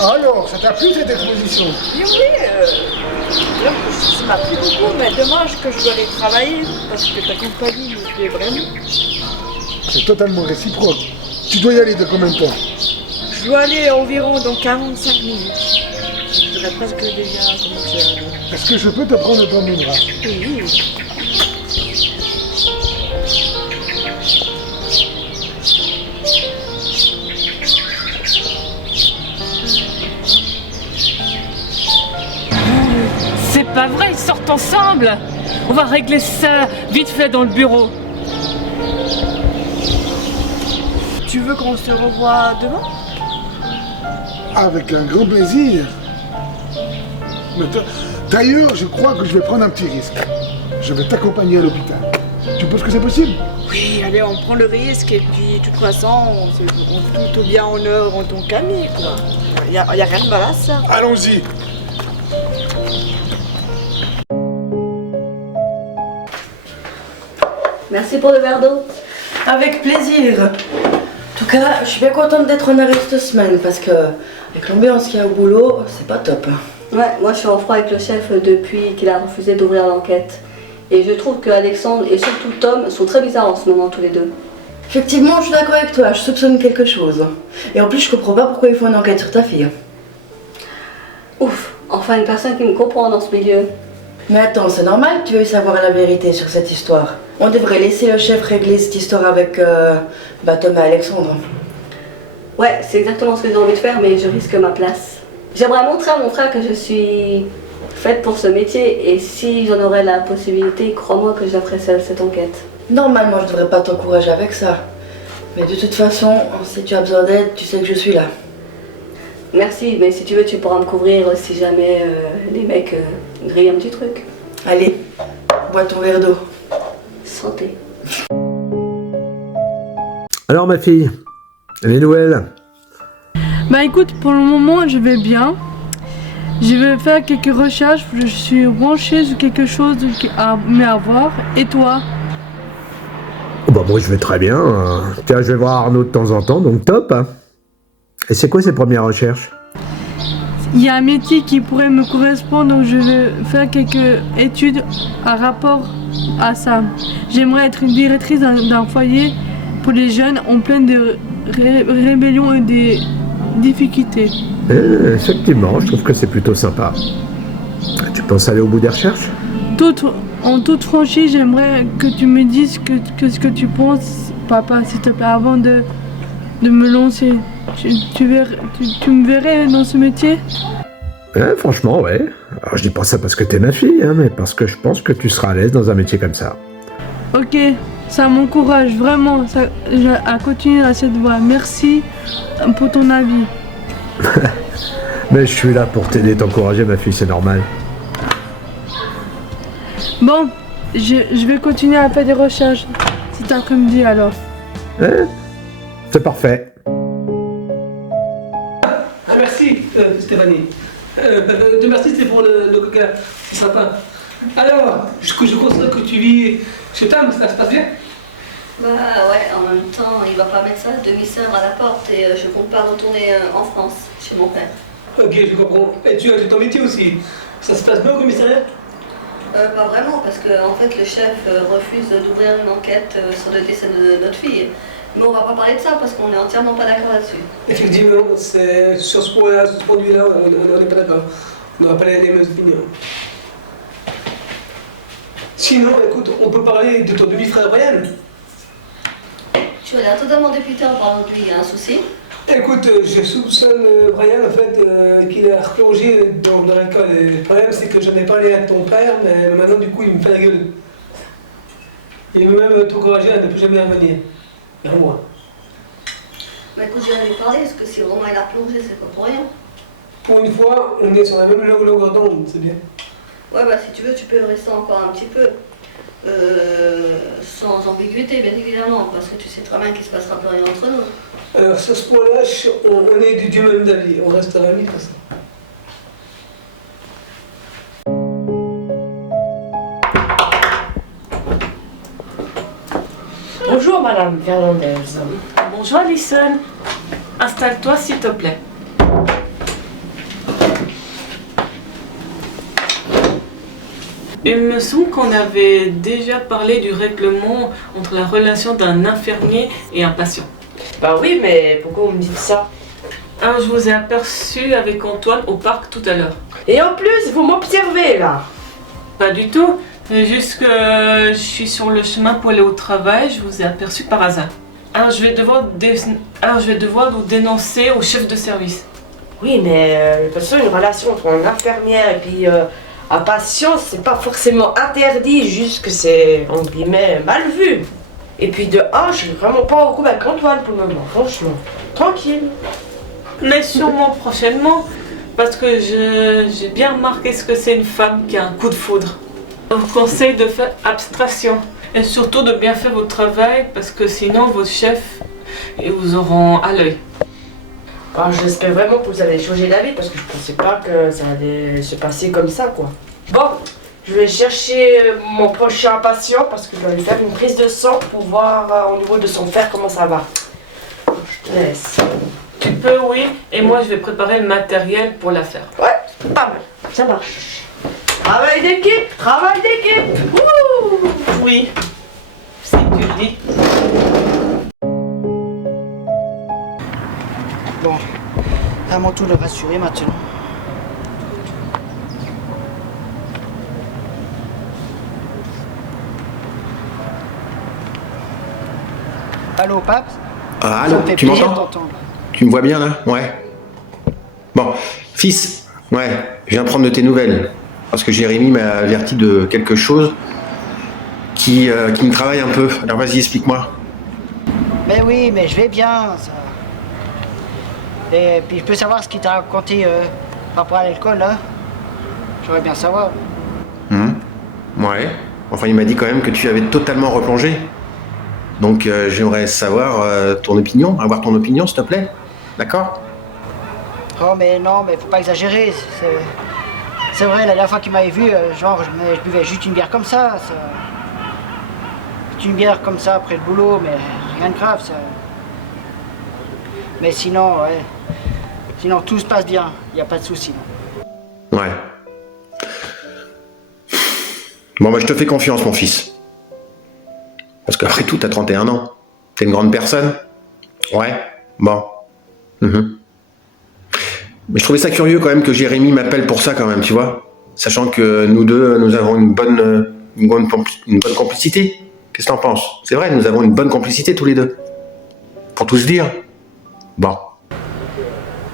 Alors, ça t'a plu cette exposition? Oui, ça m'a plu beaucoup, mais dommage que je dois aller travailler parce que ta compagnie me plaît vraiment. C'est totalement réciproque. Tu dois y aller de combien de temps? Je dois aller environ dans 45 minutes. Je devrais presque déjà commencer à... Est-ce que je peux te prendre dans mes bras? Oui. C'est pas vrai, ils sortent ensemble. On va régler ça vite fait dans le bureau. Tu veux qu'on se revoie demain? Avec un grand plaisir. Mais d'ailleurs, je crois que je vais prendre un petit risque. Je vais t'accompagner à l'hôpital. Tu penses que c'est possible? Oui, allez, on prend le risque et puis de toute façon, on tout bien en heure en tant qu'amis, quoi. Y a rien de mal à ça. Allons-y. Merci pour le verre d'eau. Avec plaisir. En tout cas, je suis bien contente d'être en arrêt cette semaine parce que avec l'ambiance qu'il y a au boulot, c'est pas top. Ouais, moi je suis en froid avec le chef depuis qu'il a refusé d'ouvrir l'enquête. Et je trouve que Alexandre et surtout Tom sont très bizarres en ce moment tous les deux. Effectivement, je suis d'accord avec toi, je soupçonne quelque chose. Et en plus, je comprends pas pourquoi ils font une enquête sur ta fille. Ouf, enfin une personne qui me comprend dans ce milieu. Mais attends, c'est normal que tu veuilles savoir la vérité sur cette histoire. On devrait laisser le chef régler cette histoire avec Tom et Alexandre. Ouais, c'est exactement ce que j'ai envie de faire, mais je risque ma place. J'aimerais montrer à mon frère que je suis faite pour ce métier et si j'en aurais la possibilité, crois-moi que j'apprécierais cette enquête. Normalement, je devrais pas t'encourager avec ça. Mais de toute façon, si tu as besoin d'aide, tu sais que je suis là. Merci, mais si tu veux, tu pourras me couvrir si jamais les mecs grillent un petit truc. Allez, bois ton verre d'eau. Santé. Alors ma fille, les nouvelles? Bah écoute, pour le moment je vais bien. Je vais faire quelques recherches, je suis branchée sur quelque chose à voir. Et toi? Oh bah moi je vais très bien. Tiens, je vais voir Arnaud de temps en temps, donc top. Et c'est quoi ces premières recherches? Il y a un métier qui pourrait me correspondre, donc je vais faire quelques études à rapport à ça. J'aimerais être une directrice d'un foyer pour les jeunes en pleine de rébellion et des difficultés. Effectivement, je trouve que c'est plutôt sympa. Tu penses aller au bout des recherches? En toute franchise, j'aimerais que tu me dises ce que tu penses, papa, s'il te plaît, avant de me lancer. Tu me verrais dans ce métier? Franchement, ouais. Alors je dis pas ça parce que t'es ma fille, hein, mais parce que je pense que tu seras à l'aise dans un métier comme ça. Ok, ça m'encourage vraiment à continuer à cette voie. Merci pour ton avis. Mais je suis là pour t'aider, t'encourager, ma fille, c'est normal. Bon, je vais continuer à faire des recherches cet après-midi alors. C'est parfait. Merci Stéphanie. Merci, c'est pour le coca, c'est sympa. Alors, je constate que tu vis chez Tam, ça se passe bien? Bah ouais, en même temps, il va pas mettre sa demi-sœur à la porte et je compte pas retourner en France, chez mon père. Ok, je comprends. Et tu as ton métier aussi. Ça se passe bien au commissariat? Pas vraiment, parce que en fait le chef refuse d'ouvrir une enquête sur le décès de notre fille. Mais on va pas parler de ça parce qu'on est entièrement pas d'accord là-dessus. Effectivement, c'est sur ce point-là, sur ce point de vue-là, on n'est pas d'accord. On n'aura pas les mêmes opinions. Sinon, écoute, on peut parler de ton demi-frère Brian. Tu as l'air totalement député en parlant de lui, il y a un souci? Écoute, je soupçonne Brian en fait qu'il a replongé dans l'alcool. Et le problème c'est que j'en ai parlé à ton père, mais maintenant du coup il me fait la gueule. Il veut même t'encourager à ne plus jamais revenir. Vers moi. Bah écoute, je vais lui parler, parce que si vraiment il a replongé, c'est pas pour rien. Pour une fois, on est sur la même longueur d'onde, c'est bien. Ouais, bah si tu veux, tu peux rester encore un petit peu. Sans ambiguïté, bien évidemment, parce que tu sais très bien qu'il se passera plus rien entre nous. Alors sur ce point-là, on est du même d'avis, on restera amis de toute façon. Bonjour Madame Fernandez. Bonjour Alison. Installe-toi s'il te plaît. Il me semble qu'on avait déjà parlé du règlement entre la relation d'un infirmier et un patient. Bah oui, mais pourquoi vous me dites ça? Je vous ai aperçu avec Antoine au parc tout à l'heure. Et en plus, vous m'observez là. Pas du tout, c'est juste que je suis sur le chemin pour aller au travail, je vous ai aperçu par hasard. Alors je vais devoir vous dénoncer au chef de service. Oui, mais de toute façon, une relation entre une infirmière et puis un patient, c'est pas forcément interdit, juste que c'est, entre guillemets, mal vu. Et puis de un, je suis vraiment pas en couple avec Antoine pour le moment, franchement. Tranquille. Mais sûrement prochainement, parce que j'ai bien remarqué ce que c'est une femme qui a un coup de foudre. Je vous conseille de faire abstraction et surtout de bien faire votre travail parce que sinon vos chefs ils vous auront à l'œil. Alors, j'espère vraiment que vous allez changer d'avis parce que je pensais pas que ça allait se passer comme ça quoi. Bon, je vais chercher mon prochain patient parce que je dois lui faire une prise de sang pour voir au niveau de son fer comment ça va. Je te laisse. Tu peux, oui, et moi je vais préparer le matériel pour la faire. Ouais, pas mal, ça marche. Travail d'équipe, travail d'équipe. Wouh! Oui, si tu le dis. Bon, à mon tour de rassurer maintenant. Allô, Pape? Ah, Ça allô, me fait tu plaisir de m'entends? t'entendre. Tu me vois bien là? Ouais. Bon, fils, ouais, je viens prendre de tes nouvelles. Parce que Jérémy m'a averti de quelque chose qui me travaille un peu. Alors vas-y, explique-moi. Mais oui, mais je vais bien, ça. Et puis je peux savoir ce qu'il t'a raconté par rapport à l'alcool, là? J'aimerais bien savoir. Ouais. Enfin, il m'a dit quand même que tu avais totalement replongé. Donc j'aimerais savoir ton opinion, avoir ton opinion, s'il te plaît. D'accord? Oh, mais non, mais faut pas exagérer. C'est vrai, la dernière fois qu'il m'avait vu, genre, je buvais juste une bière comme ça. Une bière comme ça après le boulot, mais rien de grave, ça. Mais sinon, ouais. Sinon, tout se passe bien, il n'y a pas de souci. Ouais. Bon, bah, je te fais confiance, mon fils. Parce qu'après tout, t'as 31 ans. T'es une grande personne. Ouais. Bon. Mais je trouvais ça curieux quand même que Jérémy m'appelle pour ça quand même, tu vois. Sachant que nous deux, nous avons une bonne complicité. Qu'est-ce que t'en penses? C'est vrai, nous avons une bonne complicité tous les deux. Pour tout se dire. Bon.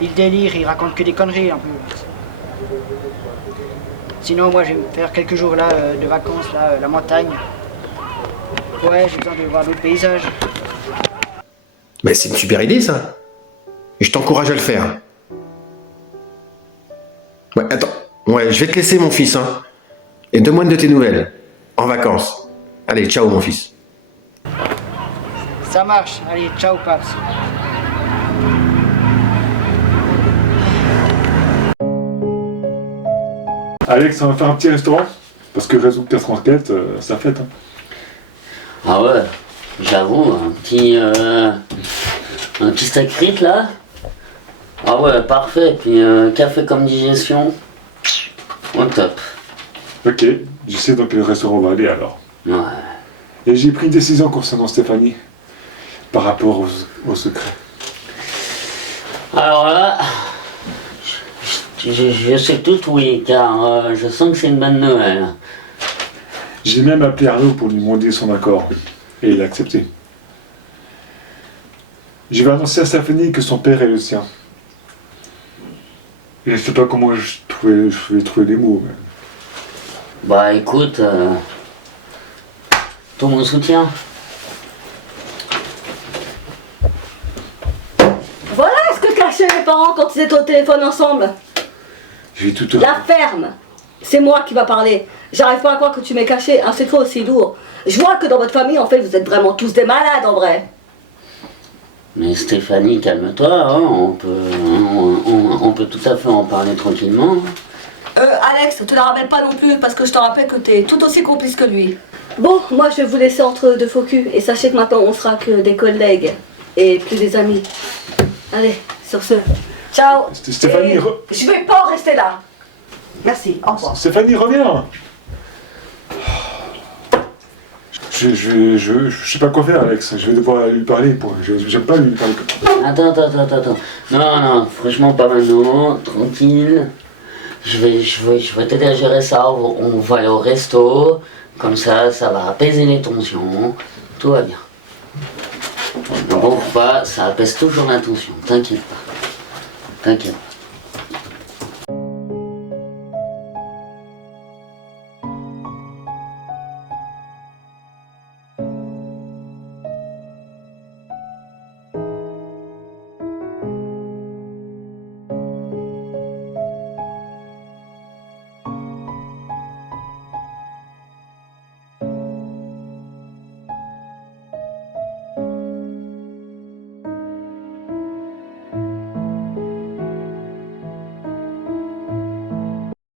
Il délire, il raconte que des conneries un peu. Sinon, moi, je vais me faire quelques jours là de vacances, là, la montagne. Ouais, j'ai besoin de voir d'autres paysages. Mais c'est une super idée, ça. Et je t'encourage à le faire. Ouais, attends. Ouais, je vais te laisser, mon fils, hein. Et donne-moi de tes nouvelles. En vacances. Allez, ciao, mon fils. Ça marche. Allez, ciao, Paps. Alex, on va faire un petit restaurant? Parce que résoudre 4 enquêtes, ça fête. Hein. Ah ouais, j'avoue, un petit steak frites là. Ah ouais, parfait. Puis café comme digestion. Au top. Ok, je sais dans quel restaurant on va aller alors. Ouais. Et j'ai pris une décision concernant Stéphanie. Par rapport au secret. Alors là, je sais tout oui, car je sens que c'est une bonne nouvelle. J'ai même appelé Arnaud pour lui demander son accord. Et il a accepté. Je vais annoncer à Stéphanie que son père est le sien. Et je sais pas comment je vais trouver les mots. Mais... Bah écoute, tout mon soutien. Voilà ce que cachaient mes parents quand ils étaient au téléphone ensemble. J'ai tout... La ferme. C'est moi qui va parler. J'arrive pas à croire que tu m'aies caché un secret aussi lourd. Je vois que dans votre famille, en fait, vous êtes vraiment tous des malades, en vrai. Mais Stéphanie, calme-toi, hein, on peut tout à fait en parler tranquillement. Alex, te la rappelle pas non plus, parce que je te rappelle que t'es tout aussi complice que lui. Bon, moi, je vais vous laisser entre deux faux culs, et sachez que maintenant, on sera que des collègues, et plus des amis. Allez, sur ce, ciao. Stéphanie, je vais pas en rester là. Merci, au revoir. Stéphanie, reviens. je sais pas quoi faire, Alex. Je vais devoir lui parler. J'aime pas lui parler comme ça. Attends. Non, franchement, pas maintenant. Tranquille. Je vais t'aider à gérer ça. On va aller au resto. Comme ça va apaiser les tensions. Tout va bien. Un bon repas, ça apaise toujours la tension. T'inquiète pas. T'inquiète pas.